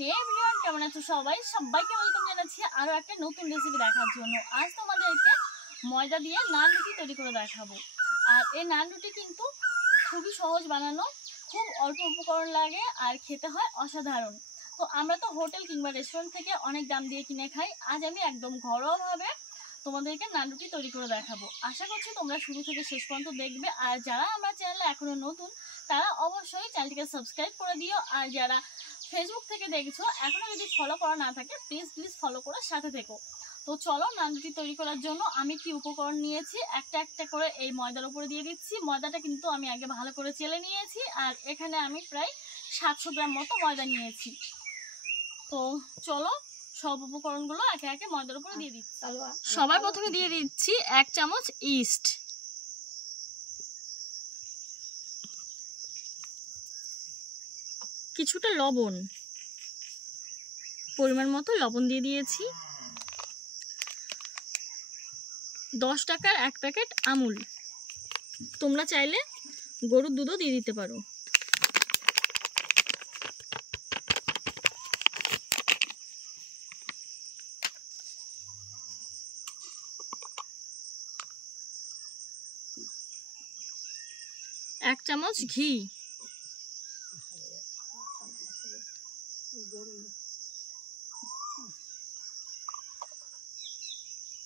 হে everyone, কেমন আছো সবাই? সবাইকে ওয়েলকাম জানাচ্ছি আরও একটা নতুন রেসিপি দেখার জন্য। আজ তোমাদেরকে ময়দা দিয়ে নান রুটি তৈরি করে দেখাবো। আর এই নান রুটি কিন্তু খুবই সহজ বানানো, খুব অল্প উপকরণ লাগে আর খেতে হয় অসাধারণ। তো আমরা তো হোটেল কিংবা রেস্টুরেন্ট থেকে অনেক দাম দিয়ে কিনে খাই। আজ আমি একদম ঘরোয়াভাবে তোমাদেরকে নান রুটি তৈরি করে দেখাবো। আশা করছি তোমরা শুরু থেকে শেষ পর্যন্ত দেখবে। আর যারা আমার চ্যানেলে এখনও নতুন তারা অবশ্যই চ্যানেলটিকে সাবস্ক্রাইব করে দিও। আর যারা ফেসবুক থেকে দেখছো এখনও যদি ফলো করা না থাকে প্লিজ ফলো করে সাথে থেকো। তো চলো নান রুটি তৈরি করার জন্য আমি কি উপকরণ নিয়েছি একটা একটা করে এই ময়দার উপরে দিয়ে দিচ্ছি। ময়দাটা কিন্তু আমি আগে ভালো করে চেলে নিয়েছি। আর এখানে আমি প্রায় 700 গ্রাম মতো ময়দা নিয়েছি। তো চলো সব উপকরণগুলো একে একে ময়দার উপরে দিয়ে দিচ্ছি। সবার প্রথমে দিয়ে দিচ্ছি 1 চামচ ইস্ট, কিছুটা লবণ, পরিমাণ মতো লবণ দিয়ে দিয়েছি, 10 টাকার 1 প্যাকেট আমুল, তোমরা চাইলে গরুর দুধও দিয়ে দিতে পারো, এক চামচ ঘি,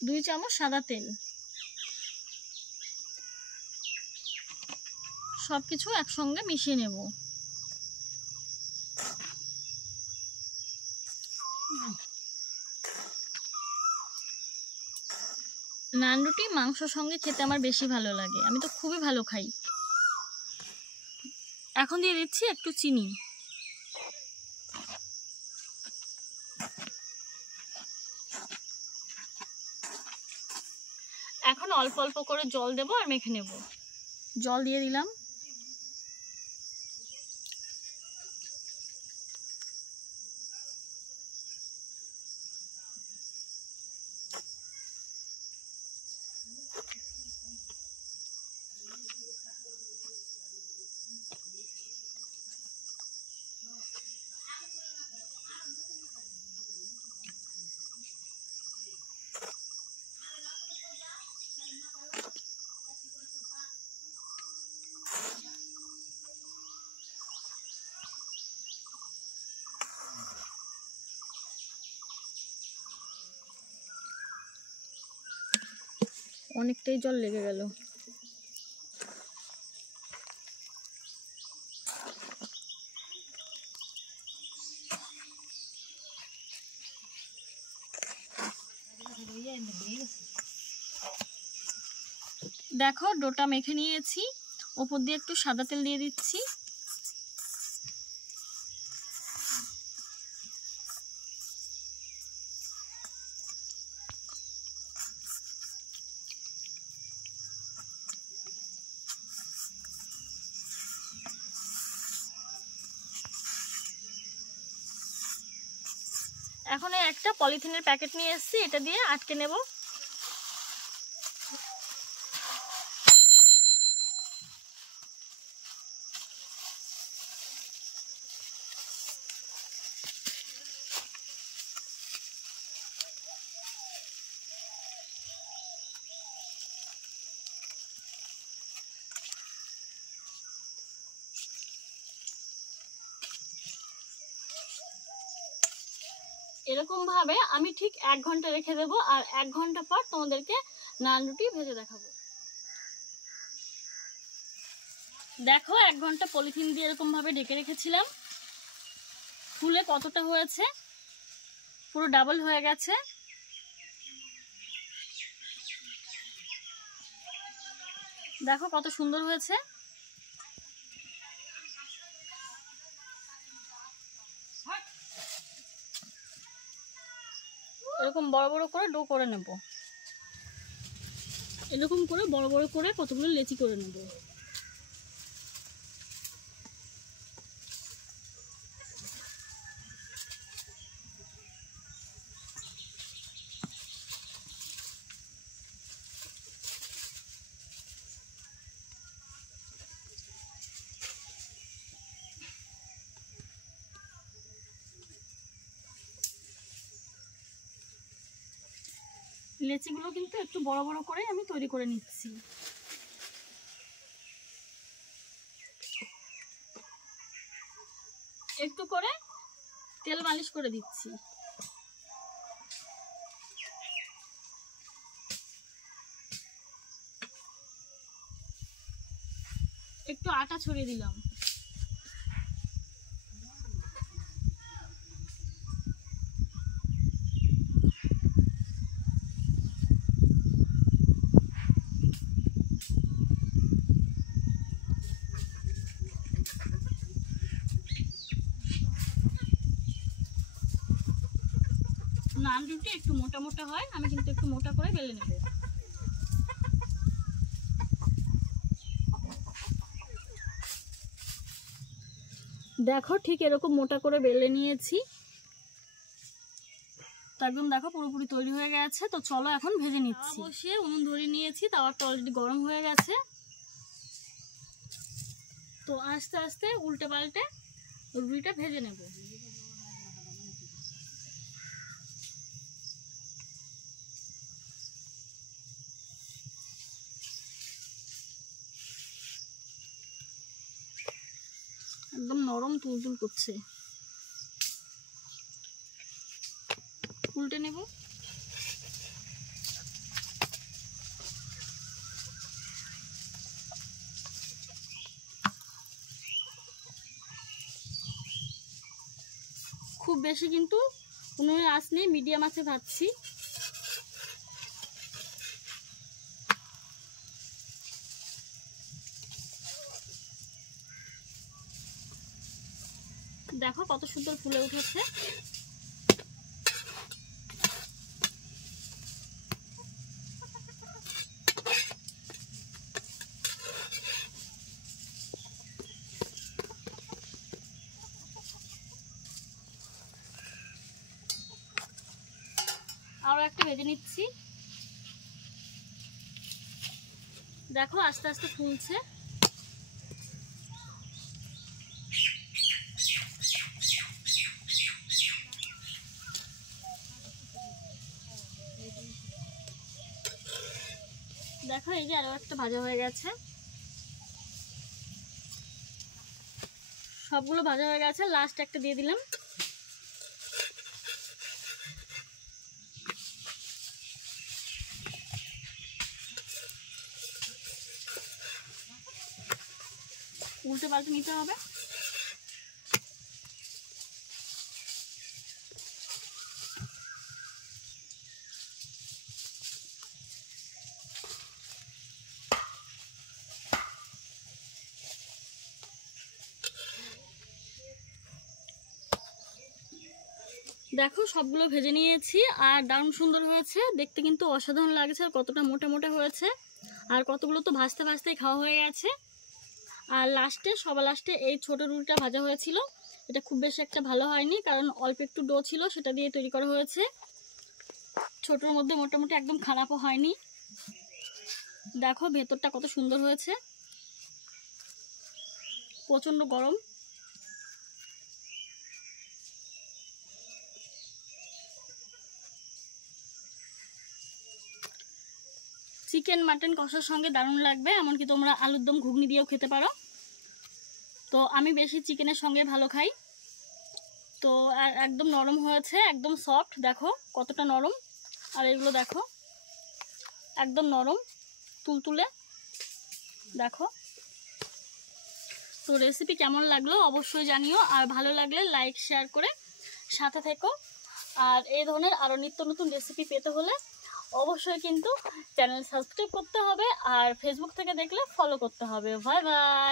2 চামচ সাদা তেল। সবকিছু একসঙ্গে মিশিয়ে নেব। নান রুটি মাংসর সঙ্গে খেতে আমার বেশি ভালো লাগে, আমি তো খুবই ভালো খাই। এখন দিয়ে দিচ্ছি একটু চিনি, এখন অল্প অল্প করে জল দেব আর মেখে নেব। জল দিয়ে দিলাম, অনেকটাই জল লেগে গেল। দেখো ডোটা মেখে নিয়েছি, ওপর দিয়ে একটু সাদা তেল দিয়ে দিচ্ছি। এখন একটা পলিথিনের প্যাকেট নিয়ে এসেছি, এটা দিয়ে আটকে নেব। এরকম ভাবে আমি ঠিক 1 ঘন্টা রেখে দেবো, আর 1 ঘন্টা পর তোমাদেরকে নান রুটি ভেজে দেখাবো। দেখো 1 ঘন্টা পলিথিন দিয়ে এরকম ভাবে ঢেকে রেখেছিলাম, ফুলে কতটা হয়েছে, পুরো ডাবল হয়ে গেছে। দেখো কত সুন্দর হয়েছে। এরকম বড় বড় করে ডো করে নেব, এরকম করে বড় বড় করে কতগুলো লেচি করে নেব। লেচিগুলো কিন্তু একটু বড় বড় করে আমি তৈরি করে নিচ্ছি। একটু করে তেল মালিশ করে দিচ্ছি। একটু আটা ছড়িয়ে দিলাম। নান রুটি একটু মোটা মোটা হয়, আমি কিন্তু একটু মোটা করে বেলে নেব। দেখো ঠিক এরকম মোটা করে বেলে নিয়েছি। তো একদম দেখো পুরোপুরি তৈরি হয়ে গেছে। তো চলো এখন ভেজে নিচ্ছি। বসিয়ে উনুন ধরিয়ে নিয়েছি, তাওয়াটা অলরেডি গরম হয়ে গেছে। তো আস্তে আস্তে উল্টে পাল্টে রুটিটা ভেজে নেব। একদম নরম তুলতুল করছে। উল্টে নেব। খুব বেশি কিন্তু উনুনের আঁচ নেই, মিডিয়াম আঁচে ভাজছি। দেখো কত সুন্দর ফুলে উঠেছে। আরো একটা ভেজে নিচ্ছি। দেখো আস্তে আস্তে ফুলছে। দেখো এই যে আরো একটা ভাজা হয়ে গেছে। সবগুলো ভাজা হয়ে গেছে, লাস্ট একটা দিয়ে দিলাম। উল্টে পাল্টে নিতে হবে। দেখো সবগুলো ভেজে নিয়েছি আর দারুণ সুন্দর হয়েছে দেখতে, কিন্তু অসাধারণ লাগছে। আর কতটা মোটা মোটা হয়েছে, আর কতগুলো তো ভাজতে ভাজতেই খাওয়া হয়ে গেছে। আর লাস্টে সবার লাস্টে এই ছোট রুটিটা ভাজা হয়েছিল। এটা খুব বেশি একটা ভালো হয়নি, কারণ অল্প একটু ডো ছিল, সেটা দিয়ে তৈরি করা হয়েছে। ছোটোর মধ্যে মোটামুটি একদম খারাপও হয়নি। দেখো ভেতরটা কত সুন্দর হয়েছে, প্রচণ্ড গরম। চিকেন মাটন কষার সঙ্গে দারুণ লাগবে, এমনকি তোমরা আলুর দম ঘুগনি দিয়েও খেতে পারো। তো আমি বেশি চিকেনের সঙ্গে ভালো খাই। তো একদম নরম হয়েছে, একদম সফট। দেখো কতটা নরম, আর এগুলো দেখো একদম নরম তুলতুলে। দেখো তো রেসিপি কেমন লাগলো অবশ্যই জানিও, আর ভালো লাগলে লাইক শেয়ার করে সাথে থেকো। আর এই ধরনের আরও নিত্য নতুন রেসিপি পেতে হলে অবশ্যই কিন্তু চ্যানেল সাবস্ক্রাইব করতে হবে, আর ফেসবুক থেকে দেখলে ফলো করতে হবে। Bye bye.